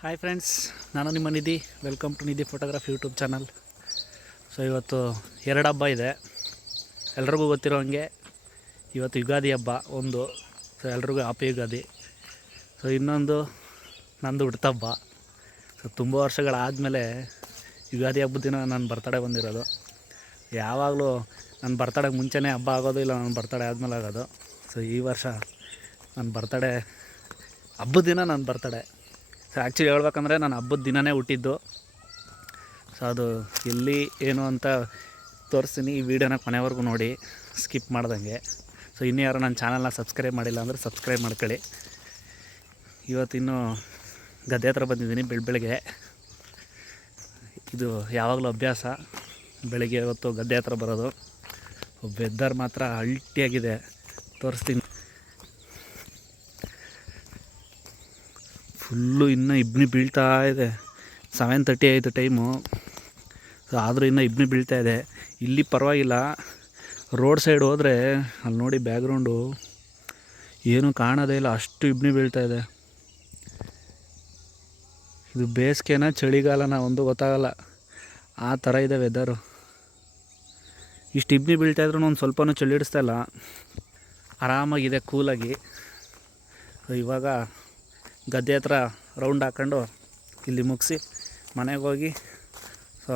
Hi friends ನಾನು ನಿಮ್ಮ Nidhi. Welcome to Nidhi photograph YouTube channel so ಇವತ್ತು ಎರಡು ಹಬ್ಬ ಇದೆ. ಎಲ್ರಿಗೂ ಗೊತ್ತಿರೋ ಹಾಗೆ ಇವತ್ತು ಯುಗಾದಿ ಹಬ್ಬ ಒಂದು. ಸೊ ಎಲ್ರಿಗೂ ಹ್ಯಾಪಿ ಯುಗಾದಿ. ಸೊ ಇನ್ನೊಂದು ನಂದು ಹಬ್ಬ. ಸೊ ತುಂಬ ವರ್ಷಗಳಾದಮೇಲೆ ಯುಗಾದಿ ಹಬ್ಬದ ದಿನ ನನ್ನ ಬರ್ತಡೇ ಬಂದಿರೋದು. ಯಾವಾಗಲೂ ನನ್ನ ಬರ್ತಡೇಗೆ ಮುಂಚೆನೇ ಹಬ್ಬ ಆಗೋದು ಇಲ್ಲ, ನನ್ನ ಬರ್ತಡೇ ಆದಮೇಲೆ ಆಗೋದು. ಸೊ ಈ ವರ್ಷ ನನ್ನ ಬರ್ತಡೇ ಹಬ್ಬದ ದಿನ ನನ್ನ ಬರ್ತಡೇ ಸೊ ಆ್ಯಕ್ಚುಲಿ ಹೇಳ್ಬೇಕಂದ್ರೆ ನಾನು ಹಬ್ಬದ ದಿನವೇ ಹುಟ್ಟಿದ್ದು. ಸೊ ಅದು ಎಲ್ಲಿ, ಏನು ಅಂತ ತೋರಿಸ್ತೀನಿ ಈ ವಿಡಿಯೋನ ಕೊನೆವರೆಗೂ ನೋಡಿ ಸ್ಕಿಪ್ ಮಾಡ್ದಂಗೆ. ಸೊ ಇನ್ನೂ ಯಾರು ನನ್ನ ಚಾನಲ್ನ ಸಬ್ಸ್ಕ್ರೈಬ್ ಮಾಡಿಲ್ಲ ಅಂದರೆ ಸಬ್ಸ್ಕ್ರೈಬ್ ಮಾಡ್ಕೊಳ್ಳಿ. ಇವತ್ತಿನ್ನು ಗದ್ದೆ ಹತ್ರ ಬಂದಿದ್ದೀನಿ ಬೆಳ, ಬೆಳಗ್ಗೆ. ಇದು ಯಾವಾಗಲೂ ಅಭ್ಯಾಸ. ಬೆಳಗ್ಗೆ ಇವತ್ತು ಗದ್ದೆ ಹತ್ರ ಬರೋದು. ವೆದರ್ ಮಾತ್ರ ಅಲ್ಟಿಯಾಗಿದೆ. ತೋರಿಸ್ತೀನಿ. ಫುಲ್ಲು ಇನ್ನೂ ಇಬ್ನಿ ಬೀಳ್ತಾ ಇದೆ. ಸೆವೆನ್ ತರ್ಟಿ ಆಯಿತು ಟೈಮು ಆದರೂ ಇನ್ನೂ ಇಬ್ನಿ ಬೀಳ್ತಾ ಇದೆ. ಇಲ್ಲಿ ಪರವಾಗಿಲ್ಲ. ರೋಡ್ ಸೈಡ್ ಹೋದರೆ ಅಲ್ಲಿ ನೋಡಿ ಬ್ಯಾಕ್ಗ್ರೌಂಡು ಏನೂ ಕಾಣೋದೇ ಇಲ್ಲ. ಅಷ್ಟು ಇಬ್ನಿ ಬೀಳ್ತಾ ಇದೆ. ಇದು ಬೇಸಿಗೆನ ಚಳಿಗಾಲನ ಒಂದು ಗೊತ್ತಾಗಲ್ಲ. ಆ ಥರ ಇದೆ ವೆದರು ಇಷ್ಟು ಇಬ್ನಿ ಬೀಳ್ತಾ ಇದ್ರೂ ಒಂದು ಸ್ವಲ್ಪನೂ ಚಳಿ ಹಿಡಿಸ್ತಾ ಇಲ್ಲ. ಆರಾಮಾಗಿದೆ ಕೂಲಾಗಿ ಇವಾಗ ಗದ್ದೆ ಹತ್ರ ರೌಂಡ್ ಹಾಕ್ಕೊಂಡು ಇಲ್ಲಿ ಮುಗಿಸಿ ಮನೆಗೆ ಹೋಗಿ ಸೊ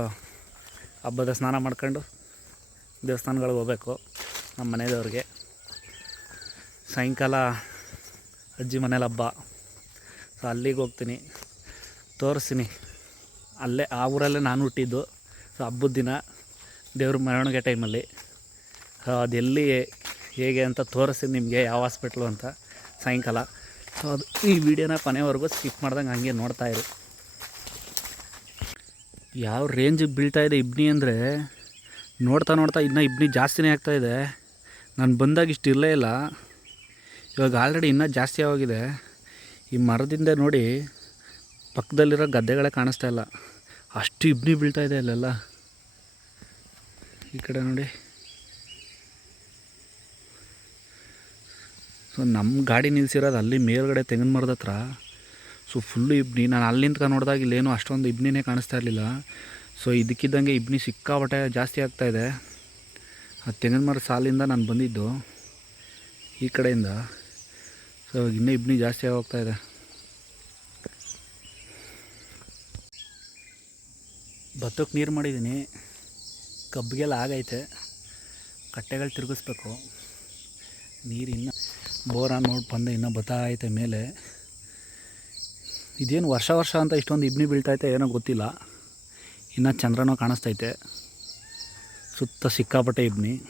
ಹಬ್ಬದ ಸ್ನಾನ ಮಾಡ್ಕೊಂಡು ದೇವಸ್ಥಾನಗಳಿಗೆ ಹೋಗ್ಬೇಕು ನಮ್ಮ ಮನೆಯವ್ರಿಗೆ ಸಾಯಂಕಾಲ ಅಜ್ಜಿ ಮನೇಲಿ ಹಬ್ಬ. ಸೊ ಅಲ್ಲಿಗೆ ಹೋಗ್ತೀನಿ. ತೋರಿಸ್ತೀನಿ. ಅಲ್ಲೇ, ಆ ಊರಲ್ಲೇ ನಾನು ಹುಟ್ಟಿದ್ದು. ಸೊ ಹಬ್ಬದ ದಿನ ದೇವ್ರ ಮೆರವಣಿಗೆ ಟೈಮಲ್ಲಿ. ಸೊ ಅದೆಲ್ಲಿ ಹೇಗೆ ಅಂತ ತೋರಿಸ್ತೀನಿ ನಿಮಗೆ ಯಾವ ಹಾಸ್ಪಿಟ್ಲು ಅಂತ. ಸಾಯಂಕಾಲ. ಸೊ ಅದು ಈ ವಿಡಿಯೋನ ಕೊನೆವರೆಗೂ ಸ್ಕಿಪ್ ಮಾಡ್ದಂಗೆ ಹಂಗೆ ನೋಡ್ತಾ ಇರಿ. ಯಾವ ರೇಂಜಿಗೆ ಬೀಳ್ತಾ ಇದೆ ಇಬ್ನಿ ಅಂದರೆ, ನೋಡ್ತಾ ನೋಡ್ತಾ ಇನ್ನೂ ಇಬ್ನಿ ಜಾಸ್ತಿನೇ ಇದೆ. ನಾನು ಬಂದಾಗ ಇಷ್ಟು ಇರಲೇ ಇಲ್ಲ. ಇವಾಗ ಆಲ್ರೆಡಿ ಇನ್ನೂ ಜಾಸ್ತಿ ಆಗಿದೆ ಈ ಮರದಿಂದ ನೋಡಿ ಪಕ್ಕದಲ್ಲಿರೋ ಗದ್ದೆಗಳೇ ಕಾಣಿಸ್ತಾ ಇಲ್ಲ. ಅಷ್ಟು ಇಬ್ನಿ ಬೀಳ್ತಾ ಇದೆ ಅಲ್ಲೆಲ್ಲ. ಈ ಕಡೆ ನೋಡಿ. ಸೊ ನಮ್ಮ ಗಾಡಿ ನಿಲ್ಸಿರೋದು ಅಲ್ಲಿ ಮೇಲ್ಗಡೆ ತೆಂಗಿನ ಮರದ ಹತ್ರ. ಸೊ ಫುಲ್ಲು ಇಬ್ನಿ, ನಾನು ಅಲ್ಲಿಂದ ನೋಡಿದಾಗ ಇಲ್ಲೇನು ಅಷ್ಟೊಂದು ಇಬ್ನಿನೇ ಕಾಣಿಸ್ತಾ ಇರಲಿಲ್ಲ. ಸೊ ಇದಕ್ಕಿದ್ದಂಗೆ ಇಬ್ನಿ ಸಿಕ್ಕಾಪಟ್ಟೆ ಜಾಸ್ತಿ ಆಗ್ತಾಯಿದೆ ಆ ತೆಂಗಿನ ಮರದ ಸಾಲಿಂದ ನಾನು ಬಂದಿದ್ದು ಈ ಕಡೆಯಿಂದ. ಸೊ ಇನ್ನೂ ಇಬ್ನಿ ಜಾಸ್ತಿ ಆಗೋಗ್ತಾಯಿದೆ ಭತ್ತಕ್ಕೆ ನೀರು ಮಾಡಿದ್ದೀನಿ ಕಬ್ಬಿಗೆಲ್ಲ ಆಗೈತೆ. ಕಟ್ಟೆಗಳು ತಿರುಗಿಸ್ಬೇಕು. ನೀರು ಬೋರ ನೋಡಿ ಬಂದೆ ಇನ್ನೂ ಬತ್ತಾಯ್ತೆ ಮೇಲೆ. ಇದೇನು ವರ್ಷ ವರ್ಷ ಅಂತ ಇಷ್ಟೊಂದು ಇಬ್ನಿ ಬೀಳ್ತೈತೆ ಏನೋ ಗೊತ್ತಿಲ್ಲ. ಇನ್ನು ಚಂದ್ರನೂ ಕಾಣಿಸ್ತೈತೆ. ಸುತ್ತ ಸಿಕ್ಕಾಪಟ್ಟೆ ಇಬ್ನಿ.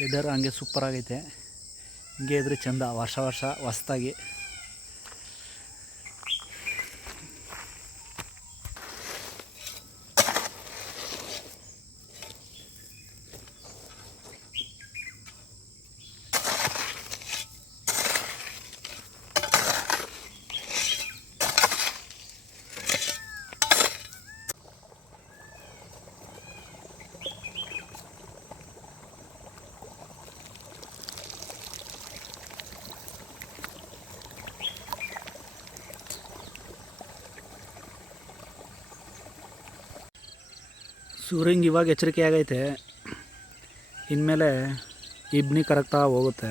ವೆದರ್ ಹಂಗೆ ಸೂಪರ್ ಆಗೈತೆ. ಹಿಂಗೆ ಇದ್ರೆ ಚಂದ, ವರ್ಷ ವರ್ಷ ಹೊಸ್ದಾಗಿ ಸೂರ್ಯಂಗೆ ಇವಾಗ ಎಚ್ಚರಿಕೆ ಆಗೈತೆ. ಇನ್ಮೇಲೆ ಇಬ್ನಿ ಕರಗ್ತಾ ಹೋಗುತ್ತೆ.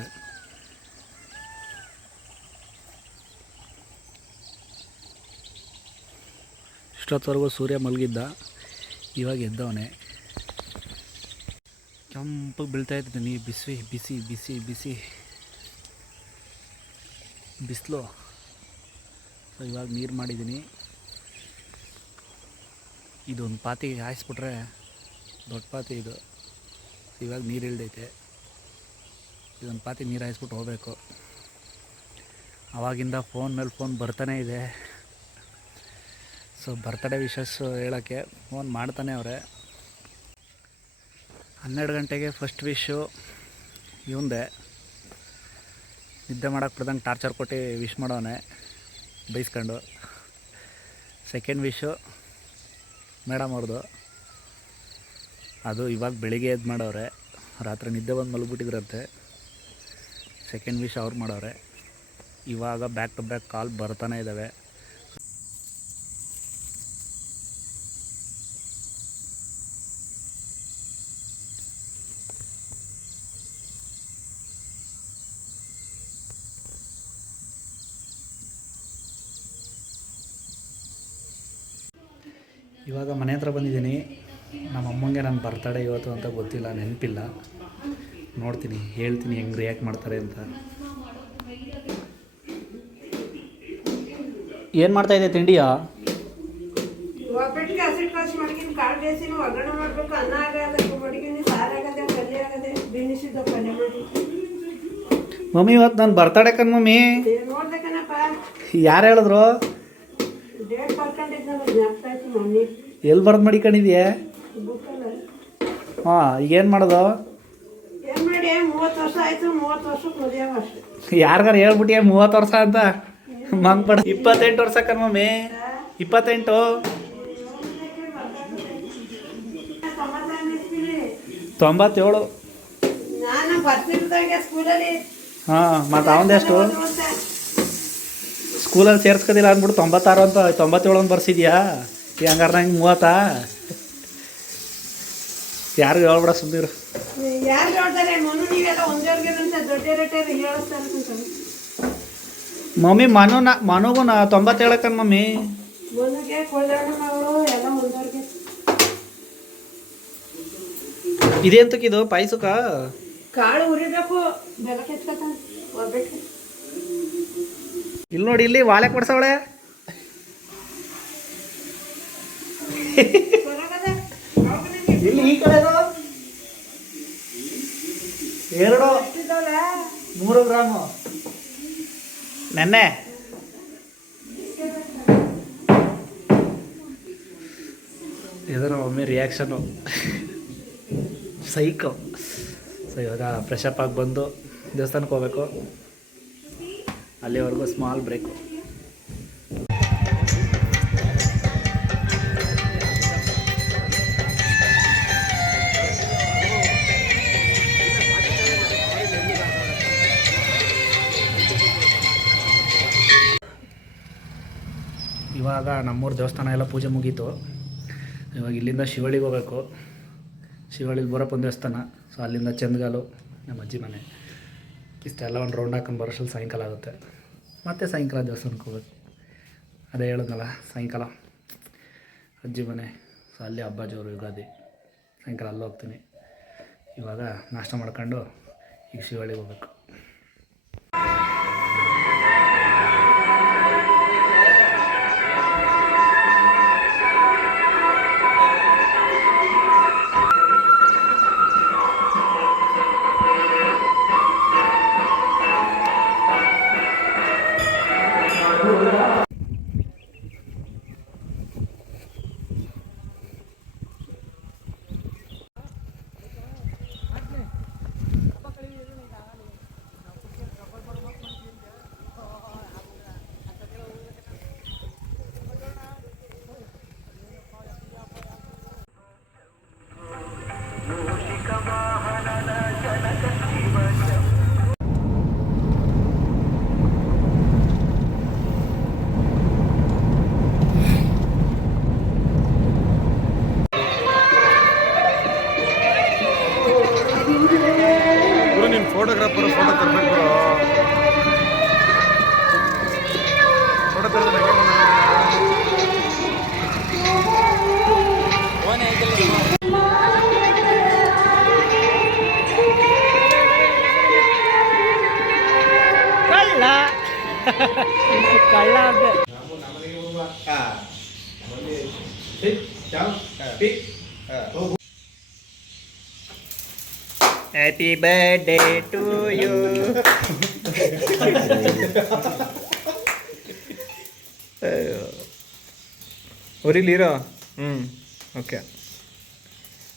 ಇಷ್ಟೊತ್ತವರೆಗೂ ಸೂರ್ಯ ಮಲಗಿದ್ದ. ಇವಾಗ ಎದ್ದವನೆ. ಕೆಂಪಗೆ ಬೀಳ್ತಾ ನೀರು. ಬಿಸಿ ಬಿಸಿ ಬಿಸಿ ಬಿಸಿ. ಬಿಸಿಲು. ಸೊ ಇವಾಗ ನೀರು ಮಾಡಿದ್ದೀನಿ. ಇದೊಂದು ಪಾತಿ ಹಾಯಿಸ್ಬಿಟ್ರೆ ದೊಡ್ಡ ಪಾತಿ ಇದು. ಇವಾಗ ನೀರು ಇಳ್ದೈತೆ ಇದೊಂದು ಪಾತಿ ನೀರು ಹಾಯಿಸ್ಬಿಟ್ಟು ಹೋಗಬೇಕು. ಆವಾಗಿಂದ ಫೋನ್ ಮೇಲೆ ಫೋನ್ ಬರ್ತಾನೆ ಇದೆ. ಸೊ ಬರ್ತಡೇ ವಿಶಸ್ ಹೇಳೋಕ್ಕೆ ಫೋನ್ ಮಾಡ್ತಾನೆ ಅವರೇ. ಹನ್ನೆರಡು ಗಂಟೆಗೆ ಫಸ್ಟ್ ವಿಶು ಇವಂದೆ. ನಿದ್ದೆ ಮಾಡೋಕ್ಕೆ ಬಿಡ್ದಂಗೆ ಟಾರ್ಚರ್ ಕೊಟ್ಟು ವಿಶ್ ಮಾಡೋನೆ ಬೈಸ್ಕೊಂಡು. ಸೆಕೆಂಡ್ ವಿಶು ಮೇಡಮ್ ಅವ್ರದ್ದು ಅದು ಇವಾಗ ಬೆಳಿಗ್ಗೆ ಎದ್ದು ಮಾಡವ್ರೆ. ರಾತ್ರಿ ನಿದ್ದೆ ಬಂದು ಮಲಗಿಬಿಟ್ಟಿದ್ರಂತೆ ಸೆಕೆಂಡ್ ವಿಶ್ ಅವ್ರು ಮಾಡವ್ರೆ. ಇವಾಗ ಬ್ಯಾಕ್ ಟು ಬ್ಯಾಕ್ ಕಾಲ್ ಬರ್ತಾನೆ ಇದ್ದಾವೆ ಇವಾಗ ಮನೆ ಹತ್ರ ಬಂದಿದ್ದೀನಿ. ನಮ್ಮ ಅಮ್ಮಂಗೆ ನನ್ನ ಬರ್ತಡೇ ಇವತ್ತು ಅಂತ ಗೊತ್ತಿಲ್ಲ ನೆನಪಿಲ್ಲ. ನೋಡ್ತೀನಿ ಹೇಳ್ತೀನಿ ಹೆಂಗೆ ರಿಯಾಕ್ಟ್ ಮಾಡ್ತಾರೆ ಅಂತ. ಏನು ಮಾಡ್ತಾ ಇದೆ ತಿಂಡಿಯಾ? ಮಮ್ಮಿ ಇವತ್ತು ನಾನು ಬರ್ತಡೇ ಕಣ್ ಮಮ್ಮಿ ಯಾರು ಹೇಳಿದ್ರು ಡೇಟ್ ಬರ್ಕೊಂಡಿದ್ದು ನಮಗೆ ಜ್ಞಾಪಕ ಆಯ್ತು ಮಮ್ಮಿ ಎಲ್ಲಿ ಬರ್ದು ಮಡಿಕೊಂಡಿದ್ಯಾ? ಹಾಂ ಈಗೇನು ಮಾಡೋದು? ಯಾರಿಗಾರ ಹೇಳ್ಬಿಟ್ಟಿಯ ಮೂವತ್ತು ವರ್ಷ ಅಂತ? ಮಂಗ್ ಪಡ ಇಪ್ಪತ್ತೆಂಟು ವರ್ಷ ಕಣ್ ಮಮ್ಮಿ? ಇಪ್ಪತ್ತೆಂಟು? ತೊಂಬತ್ತೇಳು. ಹಾಂ ಮತ್ತು ಅವಂದೆಷ್ಟು. ಸ್ಕೂಲಲ್ಲಿ ಸೇರ್ಸ್ಕೋದಿಲ್ಲ ಅಂದ್ಬಿಟ್ಟು ತೊಂಬತ್ತಾರು ಅಂತ ತೊಂಬತ್ತೇಳು ಅಂತ ಬರ್ಸಿದ್ಯಾ? ಹಂಗಾರೆ ನಂಗೆ ಮೂವತ್ತಾ? ಯಾರು ಹೇಳ್ಬಿಡ ಸುಮ್ಮನಿರು ಯಾರು ಹೇಳ್ತಾರೆ? ಮನು ನೀವೆಲ್ಲ ದೊಡ್ಡ ಹೇಳಿಸ್ತಾರೆ ಮಮ್ಮಿ ಮನುನ ಮನುಗೂ ನಾ ಮಮ್ಮಿ. ಮನುಗೆ ಕೊಳ್ಳಣ್ಣ ಮಗಳು ಎಲ್ಲ ಒಂದವ್ರಿಗೆ ಇದೆಂತಕ್ಕಿದು ಪಾಯಸಕ್ಕ? ಕಾಳು ಉರಿಬೇಕು ಬೆಲ್ಲ ಕೆಚ್ಕೊತಾನೆ ಒಬ್ಬಟ್ಟು ಇಲ್ಲಿ ನೋಡಿ ಇಲ್ಲಿ ವಾಲೆ ಕೊಡ್ಸವಳೆ ಹೊರಗದೆ ಅವ್ರಿಗೆ ಇಲ್ಲಿ ಈ ಕಡೆ ಎರಡು. ಮೂರು ಗ್ರಾಮು. ನೆನ್ನೆ. ಇದರ ಒಮ್ಮೆ ರಿಯಾಕ್ಷನು ಸೈಕೋ. ಸೊ ಇವಾಗ ಫ್ರೆಶ್ ಅಪ್ ಆಗಿ ಬಂದು ದೇವಸ್ಥಾನಕ್ಕೆ ಹೋಗ್ಬೇಕು. ಅಲ್ಲಿವರೆಗೂ ಸ್ಮಾಲ್ ಬ್ರೇಕು ಇವಾಗ ನಮ್ಮೂರ ದೇವಸ್ಥಾನ ಎಲ್ಲ ಪೂಜೆ ಮುಗೀತು. ಇವಾಗ ಇಲ್ಲಿಂದ ಶಿವಳಿಗೆ ಹೋಗಬೇಕು. ಶಿವಳಿಲಿ ಬರೋಪ್ಪನ ದೇವಸ್ಥಾನ. ಸೊ ಅಲ್ಲಿಂದ ಚಂದಗಾಲು, ನಮ್ಮ ಅಜ್ಜಿ ಮನೆ. ಇಷ್ಟೆಲ್ಲ ಒಂದು ರೌಂಡ್ ಹಾಕೊಂಡು ಬರೋಷ್ಟಲ್ಲಿ ಸಾಯಂಕಾಲ ಆಗುತ್ತೆ. ಮತ್ತೆ ಸಾಯಂಕಾಲ ದೇವಸ್ಥಾನಕ್ಕೆ ಹೋಗ್ಬೇಕು. ಅದೇ ಹೇಳಿದ್ನಲ್ಲ, ಸಾಯಂಕಾಲ. ಅಜ್ಜಿ ಮನೆ. ಸೊ ಅಲ್ಲಿ ಹಬ್ಬ ಜೋರು ಯುಗಾದಿ. ಸಾಯಂಕಾಲ ಅಲ್ಲಿ ಹೋಗ್ತೀನಿ ಇವಾಗ ನಾಷ್ಟ ಮಾಡ್ಕೊಂಡು ಈಗ ಶಿವಳಿಗೆ ಹೋಗ್ಬೇಕು. ಕಳ್ಳ ಅಂತೆ ಹ್ಯಾಪಿ ಬರ್ಡೇ ಟು ಯು ಹೊರಿಲಿರೋ ಹ್ಞೂ ಓಕೆ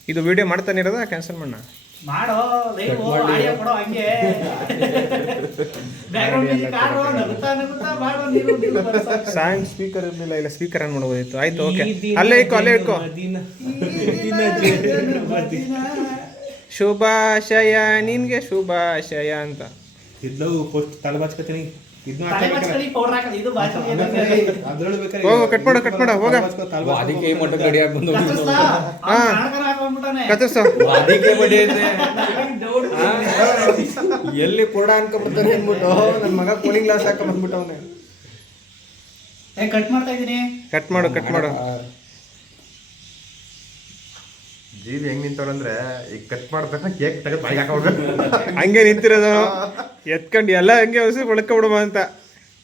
ಇದು ವಿಡಿಯೋ ಮಾಡ್ತಾನೆ ಇರೋದಾ ಕ್ಯಾನ್ಸಲ್ ಮಾಡೋಣ ಮಾಡೋ ಲೈವ್ ಆಡಿಯೋ ಕೊಡೋ ಹಂಗೆ. ಬ್ಯಾಕ್ಗ್ರೌಂಡ್ ಮ್ಯೂಸಿಕ್ ಆಡೋ ನಗುತ್ತಾ ನಗುತ್ತಾ ಮಾಡೋ ನೀರು ನೀರು ಸಾಂಗ್ ಸ್ಪೀಕರ್ ಇರಲಿಲ್ಲ ಇಲ್ಲ ಸ್ಪೀಕರ್ ಆನ್ ಮಾಡ್ಬೋದಿತ್ತು ಆಯ್ತು ಓಕೆ ಅಲ್ಲೇ ಇಕ್ಕೋ ಅಲ್ಲೇ ಇಕ್ಕೋ. ಶುಭಾಶಯ ನಿನ್ಗೆ ಶುಭಾಶಯ ಅಂತ. ಇದ್ಲವು ಫಸ್ಟ್ ತಲೆ ಬಾಚ್ಕೊತೀನಿ. ಪೌಡರ್ ಹಾಕಲ್ಲ ಇದು ಬಾಚಿ ಹೋಗು ಕಟ್ ಮಾಡು ಕಟ್ ಮಾಡು ಹೋಗ. ಅದಕ್ಕೆ ಈ ಮಟ್ಟ ಗಡಿ ಹಾಕ್ಬಂದು ಕತ್ತರ್ಸು ಅದಕ್ಕೆ ಬಡಿ ಐತೆ ಎಲ್ಲಿ ಕೊಡ ಅನ್ಕೊಂಡ್ಬಿಟ್ಟು ಅಂದ್ಬಿಟ್ಟು ನನ್ನ ಮಗ ಕೂಲಿಂಗ್ ಗ್ಲಾಸ್ ಹಾಕೊಂಡ್ಬಂದ್ಬಿಟ್ಟವನೆ ಕಟ್ ಮಾಡ್ತಾ ಇದೀನಿ ಕಟ್ ಮಾಡು ಕಟ್ ಮಾಡು. ಜೀವಿ ಹೆಂಗ್ ನಿಂತವ್ರಂದ್ರೆ ಈಗ ಕಟ್ ಮಾಡ್ತಕ್ಕ ಕೇಕ್ ತೆಗೆದು ಬಾಯಿ ಹಾಕೋಬೇಕು ಹಂಗೆ ನಿಂತಿರೋದು. ಎತ್ಕೊಂಡು ಎಲ್ಲ ಹಂಗೆ ಹೊಸ ಬಿಡಮ್ಮ ಅಂತ.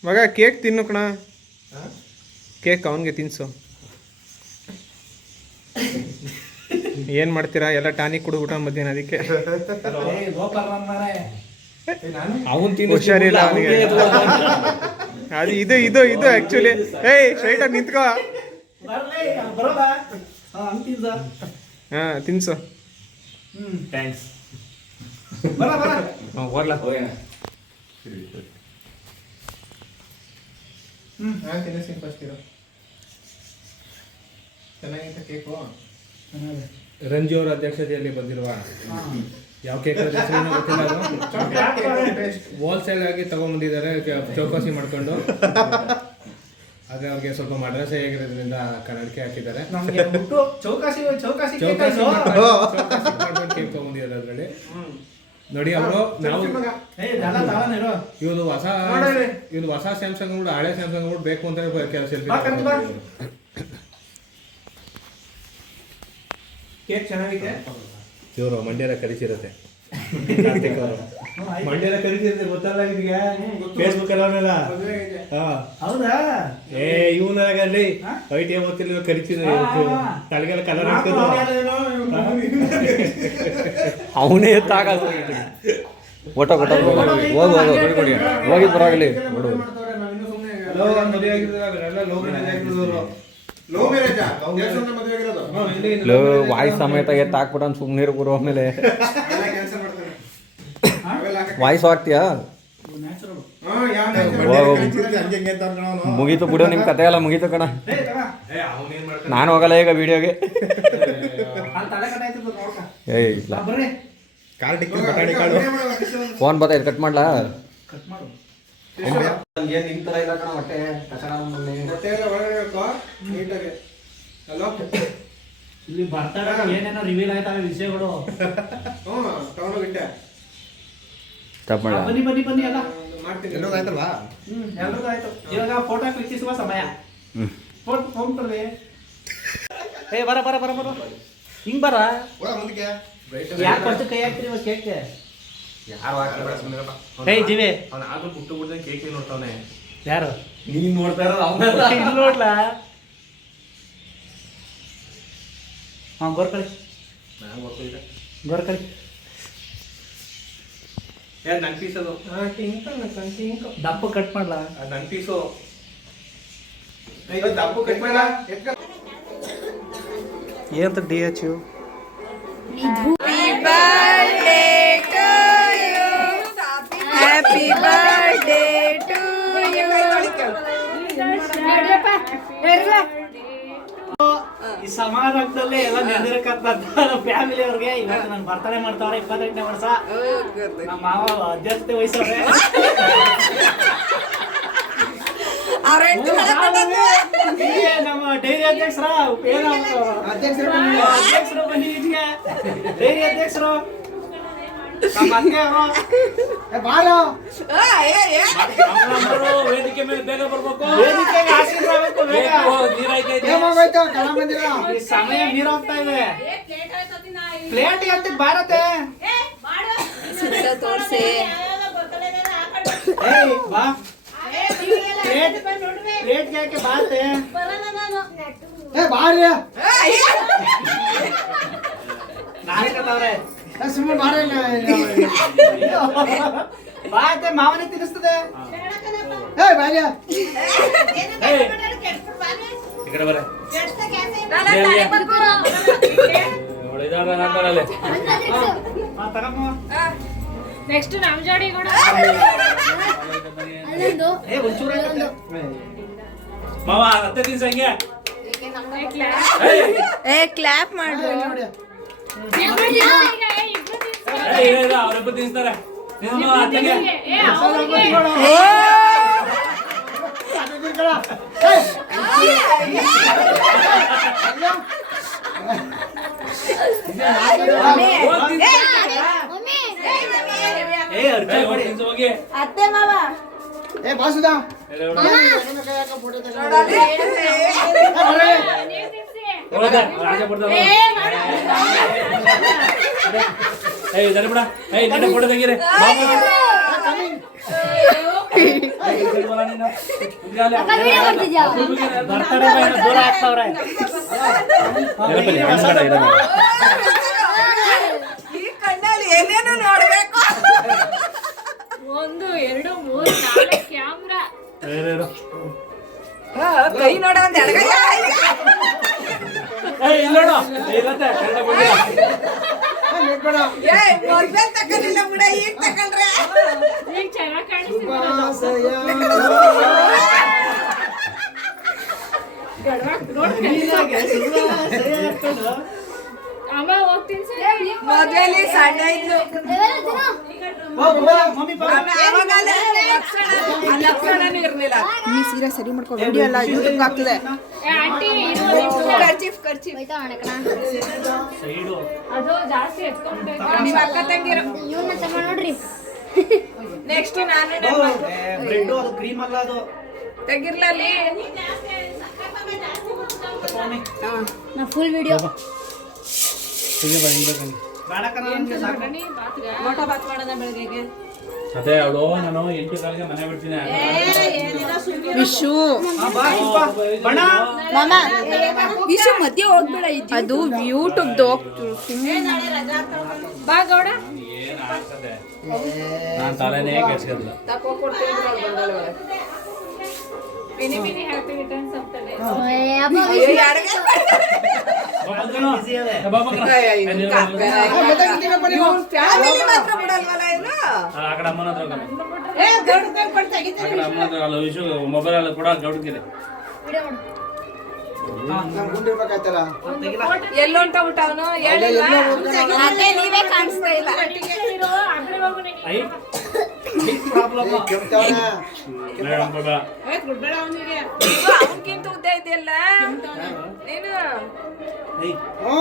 ಮಗ ಕೇಕ್ ತಿನ್ನು ಕಣ. ಕೇಕ್ ಅವನಿಗೆ ತಿನ್ಸು. ಏನ್ ಮಾಡ್ತೀರಾ? ಎಲ್ಲ ಟಾನಿಕ್ ಕುಡಿದ್ಬಿಟ್ಟ ಮಧ್ಯಾಹ್ನ ಅದಕ್ಕೆ. ಅವನು ಮಾರೇ ಅವನ್ ಹುಷಾರಿಲ್ಲ ಅವನಿಗೆ. ಅದು ಇದು ಇದು ಇದು ಆಕ್ಚುಲಿ ಏಯ್ ಸ್ಟ್ರೈಟಾಗಿ ನಿಂತ್ಕೋ. ಬರಲ್ಲ ಬರೋಲ್ಲ ಅಂತಿದ್ದ ಹಾ ತಿನ್ಸು. ಹ್ಞೂ ಥ್ಯಾಂಕ್ಸ್ ಬರ ಬರ. ಹೋಗ್ಲಾ. ತಿನ್ನಿಸ್ತೀನಿ ಫಸ್ಟ್ ಇರೋ. ಚೆನ್ನಾಗಿತ್ತು ಕೇಕು ರಂಜು ಅವರ ಅಧ್ಯಕ್ಷತೆಯಲ್ಲಿ ಬಂದಿರುವ ಯಾವ ಕೇಕ್ ಹೋಲ್ಸೇಲ್ ಆಗಿ ತಗೊಂಡ್ಬಂದಿದ್ದಾರೆ ಚೌಕಾಸಿ ಮಾಡ್ಕೊಂಡು. ಅದೇ ಅವ್ರಿಗೆ ಸ್ವಲ್ಪ ಮಡ್ರಸ್ ಹೇಗಿರೋದ್ರಿಂದ ಕನ್ನಡಕ್ಕೆ ಹಾಕಿದ್ದಾರೆ. ಚೌಕಾಸಿ ಚೌಕಾಸಿ ಕೇಕ್ ತಗೊಂಡಿದ್ದಾರೆ ಅದರಲ್ಲಿ. ನೋಡಿ ಅವರು ನಾವು ಏ ಎಲ್ಲ ತಾಳನ ಇರು ಇವ್ರು ಹೊಸ ಇವ್ರು ಹೊಸ ಸ್ಯಾಮ್ಸಂಗ್ ಕೂಡ ಹಳೆ ಸ್ಯಾಮ್ಸಂಗ್ ಕೂಡ ಬೇಕು ಅಂತ ಕೆಲಸ. ಕೇಕ್ ಚೆನ್ನಾಗಿದೆ ಇವರು ಮಂಡ್ಯರ ಕಲಿಸಿರುತ್ತೆ. ಕಾರ್ತಿಕ್ ಅವರು ಮಂಡ್ಯರ ಕಲಿಸಿರುತ್ತೆ ಗೊತ್ತಲ್ಲ ನಿಮಗೆ ಫೇಸ್ಬುಕ್ ಎಲ್ಲ ಹಾ. ಹೌದಾ? ಏ ಇವನಾಗಲ್ಲಿ ಐ ಟಿ ಎಂ ಓದ್ತಿಲ್ಲ ಕರಿತಿದ್ರು ತಲೆಗೆಲ್ಲ ಕಲರ್ ಅವನೇ ಎತ್ತಾಗಲ್ಲ ಒಟ್ಟ ಕೊಟ್ಟ ಹೋಗಿ ಹೋಗಿ ಹೋಗಿ ಬರಾಗಲಿ. ಆಗಿದ್ರು ವಾಯ್ಸ್ ಸಮೇತ ಎತ್ತಾಕ್ಬಿಟ್ಟು ಸುಮ್ಮನೆ ಗುರು ಆಮೇಲೆ. ವಾಯ್ಸ್ ಹಾಕ್ತೀಯಾ ಮುಗೀತು ಬಿಡು ನಿಮ್ಮ ಕತೆ ಎಲ್ಲ ಮುಗೀತು ಕಣ. ನಾನು ಹೋಗಲ್ಲ ಈಗ ವಿಡಿಯೋಗೆ. ಏ ಇಲ್ಲ. ಫೋನ್ ಬರ್ತೈತೆ ಕಟ್ ಮಾಡ್ಲಾ? ಕಟ್ ಮಾಡು ಇಲ್ಲಿ ಬರ್ತಾರ ಏನೇನೋ ರಿವೀಲ್ ಆಯ್ತಾವೆ ವಿಷಯಗಳು. ಮಾಡ್ಲಾ ಬನ್ನಿ ಬನ್ನಿ ಬನ್ನಿ ಎಲ್ಲ. ಎಲ್ಲೋದು ಆಯ್ತಲ್ವಾ ಹ್ಮ್ ಎಲ್ರಿಗೂ ಆಯ್ತು ಇವಾಗ ಫೋಟೋ ಕ್ಲಿಕ್ಕಿಸುವ ಸಮಯ. ಫೋಟೋ ಫೋನ್ ಕೊಡ್ರಿ ಏ ಬರ ಬರ ಬರ ಬರ. ಹಿಂಗ್ ಬರ. ಮುಂದಕ್ಕೆ. ಯಾಕೆ ಫಸ್ಟ್ ಕೈ ಹಾಕ್ತೀರಿ ಇವಾಗ ಕೇಕ್ಗೆ ಯಾರು ಹಾಕ್ತಾರೆ ಸುಮ್ಮನೆ ಏಯ್ ಜೀವಿ. ಅವ್ನ ಆಗಲು ಬಿಟ್ಟು ಬಿಡ್ದೆ ಕೇಕ್ ನೋಡ್ತಾವನೆ. ಯಾರು? ನೀನ್ ನೋಡ್ತಾ ಇರೋದು ಅವನಲ್ಲ ಇಲ್ಲಿ ನೋಡ್ಲಾ? ಹಾ ಗೋರ್ಕಳಿ. ಗೋರ್ಕಳಿ. ಏ ನನ್ ಪೀಸ್ ಅದು ದಪ್ಪ ಕಟ್ ಮಾಡ್ಲಾ? ನನ್ ಪೀಸು. ದಪ್ಪು ಕಟ್ ಮಾಡ ಏನಂತ D H U? Happy birthday to you. ಈ ಸಮಾರಂಭದಲ್ಲೇ ಎಲ್ಲ ನೆಂದಿರಕಂತ ಫ್ಯಾಮಿಲಿ ಅವ್ರಿಗೆ ಇವತ್ತು ನಾನು ಬರ್ತಾನೆ ಮಾಡ್ತಾವ್ರೆ ಇಪ್ಪತ್ತೆಂಟನೇ ವರ್ಷ. ನಮ್ಮ ಮಾವ ಅಧ್ಯಕ್ಷತೆ ವಹಿಸವ್ರೆ. ನಮ್ಮ ಡೈರಿ ಅಧ್ಯಕ್ಷರ ಏನು ಅಧ್ಯಕ್ಷರು ಬನ್ನಿ ಈಚೆಗೆ. ಡೈರಿ ಅಧ್ಯಕ್ಷರು. ವೇದಿಕೆ ಮೇಲೆ ಬೇಗ ಬರ್ಬೇಕು. ಸಮಯ ಇದೆ. ಪ್ಲೇಟ್ ಎತ್ತಿ ಭಾರತೆ ತೋರ್ಸಿ. ಏಯ್ ಬಾ. ಪ್ಲೇಟ್ ಪ್ಲೇಟ್ ಯಾಕೆ ಬಾತೆ ನಾಲ್ಕದವ್ರೆ ಬಾತೆ ಮಾವನೇ ತಿನ್ನಿಸ್ತದೆ. ಈ ಕಡೆ ಬರ ಹಾ, ತಗಮ್ಮ ನೆಕ್ಸ್ಟ್ ನಮ್ ಜೋಡಿ ಕೂಡ ಏ ಒಂಚೂರು ಮಾವ ಹತ್ತೆ ದಿವಸ ಹಂಗೆ. ಏ ಕ್ಲಾಪ್ ಮಾಡ್ರು ಅವರಿಬ್ಬರು ತಿನ್ಸ್ತಾರೆ ಏ ಅವ್ರಿಗೆ ಓ ಏ ಅರ್ಜಿ ಮಾಡಿ ಅತ್ತೆ ಮಾವ ನೀವ್ ತಿನ್ಸಿ. ಹೌದಾ? ಏಯ್ ದಡ ಬಿಡ. ಏಯ್ ನಿನ್ನ ಫೋಟೋ ತೆಗೀರಿ. ಒಂದು ಎರಡು ಮೂರು ನಾಲ್ಕು ಕ್ಯಾಮ್ರಾ. ಕೈ ನೋಡ ತಕೊಂಡಿಲ್ಲ ಬಿಡ ಈಗ ತಕೊಂಡ್ರೆ ಈಗ ಚೆನ್ನಾಗಿ ಕಾಣಿಸ್ತಿದೆ ಅಮ್ಮ ಹೋಗ್ತೀನಿ ಸರ್ ಸಣ್ಣ ಇದ್ಲು ಲಕ್ಷಣನೂ ಇರ್ಲಿಲ್ಲ ನೀ ಸೀರೆ ಸರಿ ಮಾಡ್ಕೊ ವಿಡಿಯೋ ಎಲ್ಲ ಯೂಟ್ಯೂಬ್ ಆಗ್ತದೆ ಆಂಟಿ ಇದು ನಿಮ್ದು. ಖರ್ಚಿಫ್ ಖರ್ಚಿಫ್ ಸೈಡು ಅದು ಜಾಸ್ತಿ ಎತ್ಕೊಂಡ್ಬೇಕು ನೀವ್ ಅಕ್ಕ ತಂಗಿರು. ನೋಡ್ರಿ. ನೆಕ್ಸ್ಟ್ ನಾನು ಬ್ರೆಡ್ ಅದು ಕ್ರೀಮ್ ಅಲ್ಲ ಅದು. ತೆಗಿರ್ಲಲ್ಲಿ. ನಾ ಫುಲ್ ವಿಡಿಯೋ ಹೀಗೆ ಬಾ, ಹಿಂದೆ ಬನ್ನಿ. ಬೇಡ ಕಣ ನನ್ಗೆ ಸಾಕು. ಬನ್ನಿ, ಬಾತ್ಗೆ. ಊಟ ಬಾತ್ ಮಾಡೋಣ ಬೆಳಗ್ಗೆಗೆ ಅದೇ ಅವಳು ನಾನು ಎಂಟು ಕಾಲಿಗೆ ಮನೆ ಬಿಡ್ತೀನಿ. ವಿಶು. ಹಾ, ಬಾ, ಇಪ್ಪ. ಬಣ್ಣ ಮಾಮ. ವಿಶು ಮಧ್ಯೆ ಹೋಗ್ಬೇಡ ಅದು ಯೂಟ್ಯೂಬ್ ನಾನು ತಲೆನೇ ಕೆಡ್ಸ್ಕೊಳ್ಲ್ಲ ತಕೋ ಕೊಡ್ತೀನಿ ಮಿನಿ ಮಿನಿ ಹ್ಯಾಪಿ ರಿಟರ್ನ್ಸ್ ಅಂತಾನೆ busy ಅದೇ. ಫ್ಯಾಮಿಲಿ ಮಾತ್ರ ಬಿಡಲ್ವಲ್ಲ ಇನ್ನು ಆ ಕಡೆ ಅಮ್ಮನ ಹತ್ರ ಹೋಗಮ್ಮ. ಏ ದೊಡ್ಡ ಕೈ ಕೊಟ್ಟು ಆ ತೆಗಿತೀನಿ ಕಡೆ ಅಮ್ಮನ ಹತ್ರ ಅಲ್ಲ ವಿಷು ಮೊಬೈಲ್ ಅಲ್ಲಿ ಕೂಡ ಗೌಡ್ಗಿರಿ ತೆಗಿಲ. ಎಲ್ಲೊಂಟ ಬಿಟ್ಟ ಅವನು ಹೇಳಿಲ್ಲ ಅದೇ ನೀವೇ ಕಾಣಿಸ್ತಾ ಇಲ್ಲ ಅವನ್ಕಿಂತ ಉದ್ದ ಇದೆಯಲ್ಲ ನೀನು ಹ್ಞೂ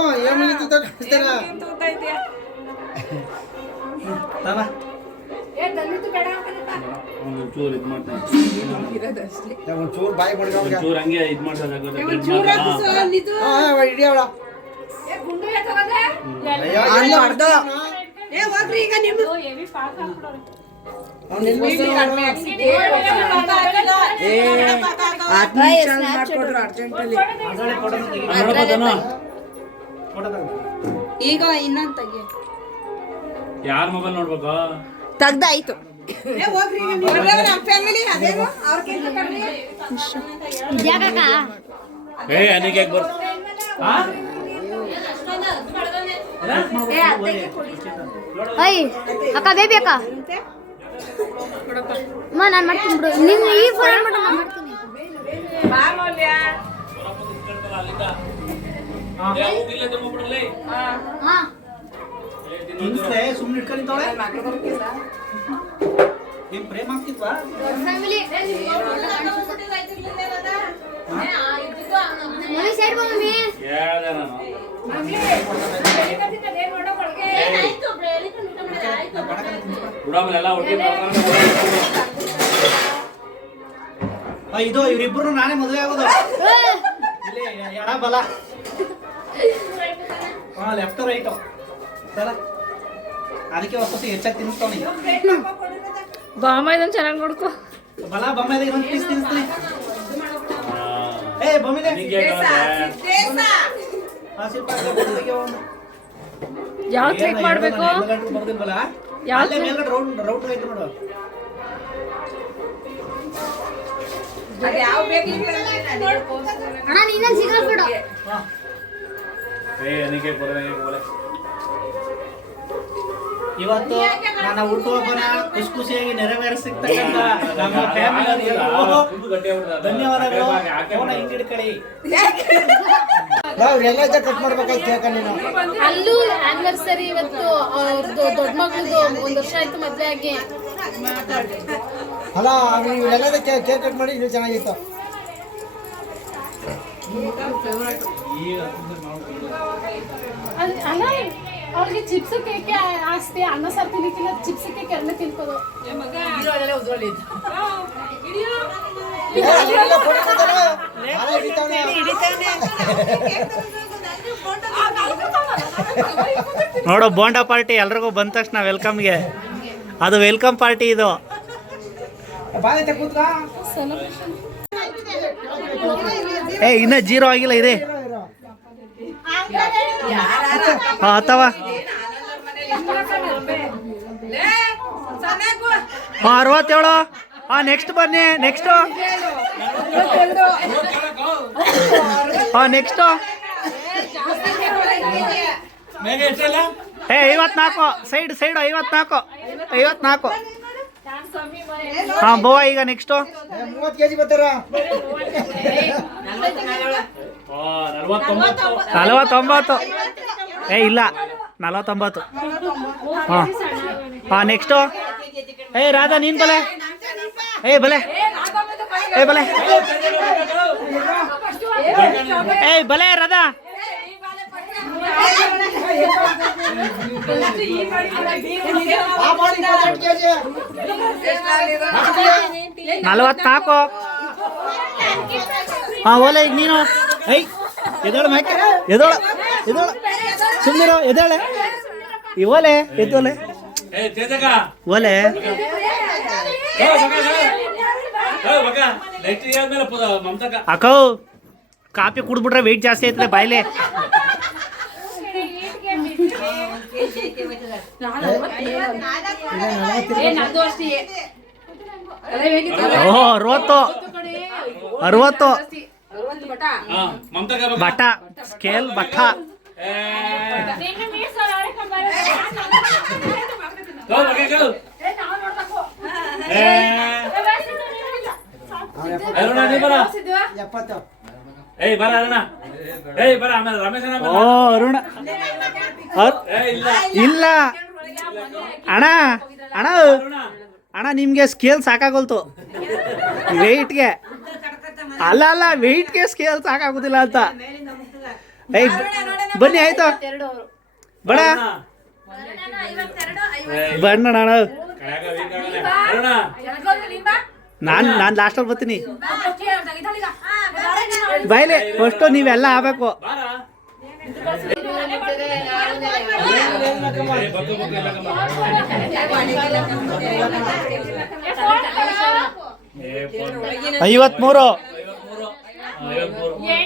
ಏ ಹೋಗ್ರಿ ಈಗ ನಿಮ್ಮ ಇದು ಈಗ ಇನ್ನೊಂದ್ ತೆಗಿ ಯಾರ ಮೊಬೈಲ್ ನೋಡ್ಬೇಕು ತೆಗ್ದಾಯ್ತು ಏ ಹೋಗ್ರಿ ನಮ್ಮ ಫ್ಯಾಮಿಲಿ ಅದೇನು? ಅವ್ರಕ್ಕಿಂತ ಕಮ್ಮಿ ಏ ಅನಿಗೆ ಬರ್ ಹಾ ಅಯ್ಯ ಅಕ್ಕ ಬೇಬಿ ಅಕ್ಕ. ಮಾ ನಾನು ಮಾಡ್ತೀನಿ ಬಿಡು. ನಿನ್ನ ಈ ಫೋನ್ ಮಾಡು ನಾನು ಮಾಡ್ತೀನಿ. ಸುಮ್ಮನೆ ಇಟ್ಕೊಂಡಿದ್ದಾಳೆ ಏನ್ ಪ್ರೇಮ ಮಮ್ಮಿ. ಹೇಳ್ದೆ ನಾನು. ಬಿಡಾಮೇಲೆ ಎಲ್ಲ ಒಟ್ಟಿಗೆ ಆ, ಇದು ಇವ್ರಿಬ್ರು ನಾನೇ ಮದುವೆ ಆಗೋದು. ಇಲ್ಲಿ ಎಡ ಬಲ. ಹಾ ಲೆಫ್ಟ್ ರೈಟ್ ಸಲ ಅದಕ್ಕೆ ಹೊಸ ಹೆಚ್ಚಾಗಿ ತಿನ್ನಿಸ್ತಾವನಿ ಬಾಮ ಇದನ್ನ ಚೆನ್ನಾಗಿ ನೋಡ್ಕೊ. ಬಲ ಬೊಮ್ಮೆ ಒಂದು ಪೀಸ್ ತಿನ್ಸ್ತೀನಿ. ಏ ಬೊಮ್ಮಿದೆ ಒಂದು. ಯಾವ ಕ್ಲಿಕ್ ಮಾಡಬೇಕು? ಬರ್ದಿಲ್ವಲ್ಲ ಯಾವ್ದು? ಅಲ್ಲೇ ಮೇಲ್ಗಡೆ ರೌಂಡ್ ರೌಂಡ್ ಐತೆ ನೋಡು. ಅದು ಯಾವ ಬೇಕು ಅಣ್ಣ ನೀನಲ್ಲಿ ಸಿಗಲ್ ಬಿಡು ಏ ಅನಿಕೆ ಬರೋದಂಗೆ ಬೋಲೆ ಇವತ್ತು ನನ್ನ ಹುಟ್ಟುಹಬ್ಬನ ಖುಷಿ ಖುಷಿಯಾಗಿ ನೆರವೇರಿಸಿರ್ತಕ್ಕಂಥ ನಮ್ಮ ಫ್ಯಾಮಿಲಿ ಫುಲ್ ಗಟ್ಟಿ ಆಗ್ಬಿಡ್ತದೆ. ಧನ್ಯವಾದಗಳು. ಯಾಕೆ ಫೋನ ಹಿಂಗಿಡ್ಕೊಳ್ಳಿ ಅಲ್ಲೂ ಆನಿವರ್ಸರಿ ಇವತ್ತು ಅವ್ರದ್ದು ದೊಡ್ಡ ಮಗಳದು ಒಂದ್ ವರ್ಷ ಆಯ್ತು ಮದ್ವೆ ಆಗಿ. ಅಲ್ಲ ನೀವು ಎಲ್ಲದ ಕೇಕ್ ಕಟ್ ಮಾಡಿ ನೀವು ಚೆನ್ನಾಗಿತ್ತು. ಅಲ್- ಅಲ್ಲ ಅವ್ರಿಗೆ ಚಿಪ್ಸ್ ಕೇಕ್ ಆಸ್ತಿ ಅನ್ನ ಸಾರು ತಿನ್ನಿಕ್ಕಿಲ್ಲ ಚಿಪ್ಸ್ ಕೇಕ್ ಎಲ್ಲ ತಿನ್ಕೋದು ನೋಡು ಬೋಂಡಾ ಪಾರ್ಟಿ ಎಲ್ರಿಗೂ ಬಂದ ತಕ್ಷಣ ವೆಲ್ಕಮ್ಗೆ. ಅದು ವೆಲ್ಕಮ್ ಪಾರ್ಟಿ ಇದು. ಏ ಇನ್ನ ಜೀರೋ ಆಗಿಲ್ಲ ಇದೆ ಹಾ ಅರವತ್ತೇಳು. ಹಾ ನೆಕ್ಸ್ಟ್ ಬನ್ನಿ ನೆಕ್ಸ್ಟ್ ಹಾ ನೆಕ್ಸ್ಟ್ ಏ ಐವತ್ನಾಲ್ಕು. ಸೈಡ್ ಸೈಡ್ ಐವತ್ನಾಲ್ಕು. ಐವತ್ನಾಲ್ಕು. ಹಾ ಬೋವಾ ಈಗ ನೆಕ್ಸ್ಟು ನಲವತ್ತೊಂಬತ್ತು. ಏ ಇಲ್ಲ. ನಲವತ್ತೊಂಬತ್ತು. ಹಾಂ. ಹಾಂ ನೆಕ್ಸ್ಟು ಏ ರಾಧಾ ನೀನು ಬಲೆ. ಏ ಬಲೆ. ಏ ಬಲೆ. ಏ ಬಲೆ ರಾಧಾ. ನಲವತ್ನಾಲ್ಕು ಹಾಂ ಓಲೆ ಈಗ ನೀನು. ಐ ಎದೋಳ ಮ್ಯಾಕೆ ಎದೋಳ ಎದೋಳ. ಸುಮ್ಮನಿರೋ ಎದೋಳೆ. ಈ ಓಲೆ ಎದ್ದೋಲೆ ಓಲೆ. ಅಕ್ಕೋ ಕಾಪಿ ಕುಡ್ಬಿಟ್ರೆ ವೆಯ್ಟ್ ಜಾಸ್ತಿ ಆಯ್ತದೆ ಬಾಯ್ಲೆ. ಓ ಅರವತ್ತು. ಅರವತ್ತು. ಬಟ್ಟ ಸ್ಕೇಲ್ ಬಟ ಏಯ್ ಬರ ಅರುಣ. ಏಯ್ ಬರ ಆಮೇಲೆ ರಮೇಶ್ ಅಣ್ಣ ಓ ಅರುಣ. ಅರ್- ಇಲ್ಲ. ಅಣ್ಣ. ಅಣ್ಣ ಅಣ್ಣ ನಿಮ್ಗೆ ಸ್ಕೇಲ್ ಸಾಕಾಗೋಲ್ತು. ವೆಯ್ಟ್ಗೆ ಅಲ್ಲ ಅಲ್ಲ ಕೇಸ್ ಸ್ಕೇಲ್ ಸಾಕಾಗುದಿಲ್ಲ ಅಂತ. ಬನ್ನಿ ಆಯ್ತು? ಬಡ. ಬಣ್ಣ ಅಣ್ಣ ನಾನ್. ನಾನು ನಾನು ಲಾಸ್ಟಲ್ಲಿ ಬರ್ತೀನಿ. ಬಾಯ್ಲೆ ಫಸ್ಟು ನೀವೆಲ್ಲ ಆಗ್ಬೇಕು. ಐವತ್ಮೂರು.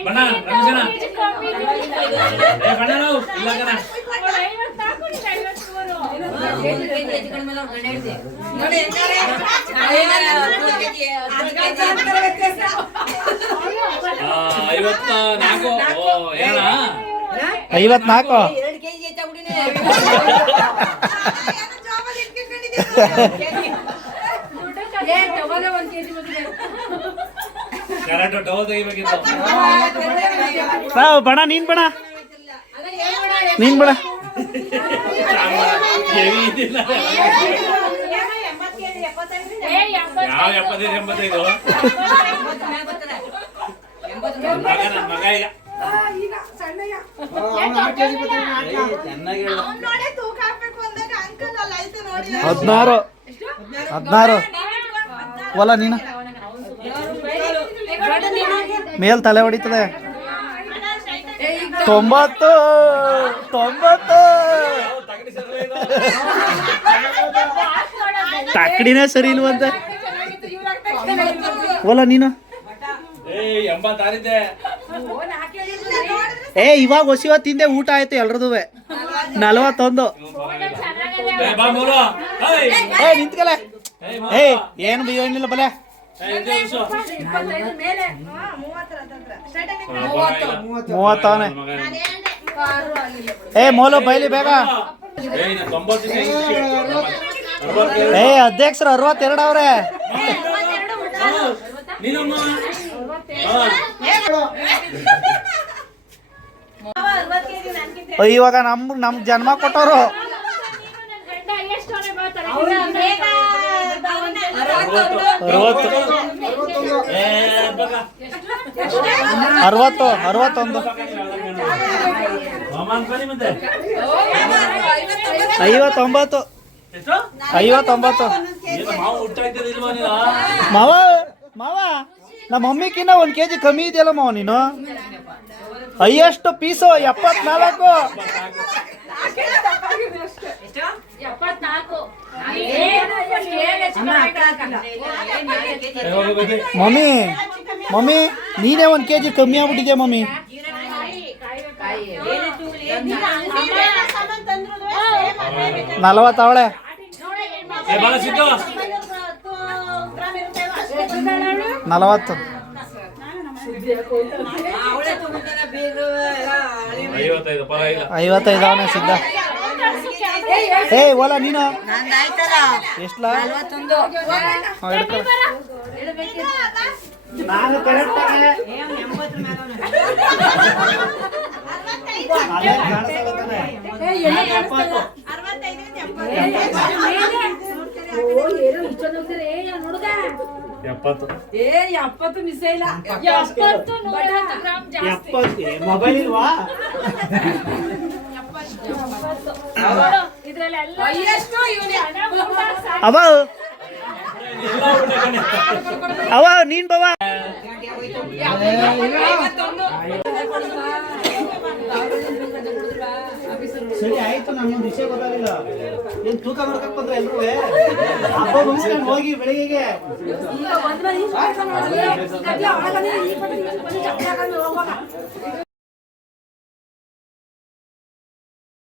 ಬಣ್ಣ ಅಣ್ಣ ಏ ಬಣ್ಣ ನಾವು ಇಲ್ಲ ಕಣ. ಆ, ಐವತ್ತ ನಾಲ್ಕು. ಓ ಏನ ಐವತ್ನಾಲ್ಕು. ಸಾವು ಬಣ ನೀನ್ ಬಣ. ನೀನ್ ಬಣ. ಯಾವ ಎಪ್ಪತ್ತೈದು ಎಂಬತ್ತೈದು? ಮಗ ಈಗ. ಹದಿನಾರು. ಹದಿನಾರು. ಹೊಲ ನೀನು. ಮೇಲ್ ತಲೆ ಹೊಡಿತದೆ. ತೊಂಬತ್ತು ತೊಂಬತ್ತು. ತಕ್ಕಡಿನೇ ಸರಿ ಇಲ್ವಂತ. ಓಲ ನೀನು? ಏ ಇವಾಗ ಹೊಸಿವ ತಿಂದೆ ಊಟ ಆಯ್ತು ಎಲ್ರದು ನಲ್ವತ್ತೊಂದು. ಏ ನಿಂತ್ಕಲೆ. ಏ ಏನು ಏನಿಲ್ಲ ಬಲೆ. ಮೂವತ್ತವನೆ. ಏ ಮೋಲು ಬೈಲಿ ಬೇಗ. ಏ ಅಧ್ಯಕ್ಷರು ಅರವತ್ತೆರಡು ಅವ್ರೆ. ಇವಾಗ ನಮ್ ನಮ್ ಜನ್ಮ ಕೊಟ್ಟವ್ರು. ಅರವತ್ತು ಅರವತ್ತೊಂದು ಐವತ್ತೊಂಬತ್ತು ಐವತ್ತೊಂಬತ್ತು ಮಾವ ಮಾವ ನಮ್ಮ ಮಮ್ಮಿಕಿನ್ನ ಒಂದು ಕೆ ಜಿ ಕಮ್ಮಿ ಇದೆಯಲ್ಲ ಮಾವ ನೀನು ಹೈಯೆಸ್ಟ್ ಪೀಸು ಎಪ್ಪತ್ನಾಲ್ಕು ಎಪ್ಪತ್ನಾಲ್ಕು ಮಮ್ಮಿ ಮಮ್ಮಿ ನೀನೇ ಒಂದು ಕೆ ಜಿ ಕಮ್ಮಿ ಆಗ್ಬಿಟ್ಟಿದೆ ಮಮ್ಮಿ? ನಲವತ್ತವಳೆ ನಲವತ್ತು. ಐವತ್ತೈದು ಅವನೇ ಸಿದ್ಧ. ಏ ಓಲ ನೀನು? ಕಾಣಿಸ್ತಾ ಎಪ್ಪತ್ತು. ಎಪ್ಪತ್ತು ಮೊಬೈಲ್ ಇಲ್ವಾ? ಅವ. ಅವ ನೀನ್ ಬವ ಸರಿ ಆಯ್ತು ನಮ್ಗೆ ವಿಷಯ ಗೊತ್ತಾಗಿಲ್ಲ. ಏನ್ ತೂಕ ಮಾಡ್ಕೊಂಡ್ ಬಂದ್ರೆ ಎಲ್ರೂ? ಹಬ್ಬ ಮುಗಿಸ್ಕೊಂಡು ಹೋಗಿ ಬೆಳಿಗ್ಗೆ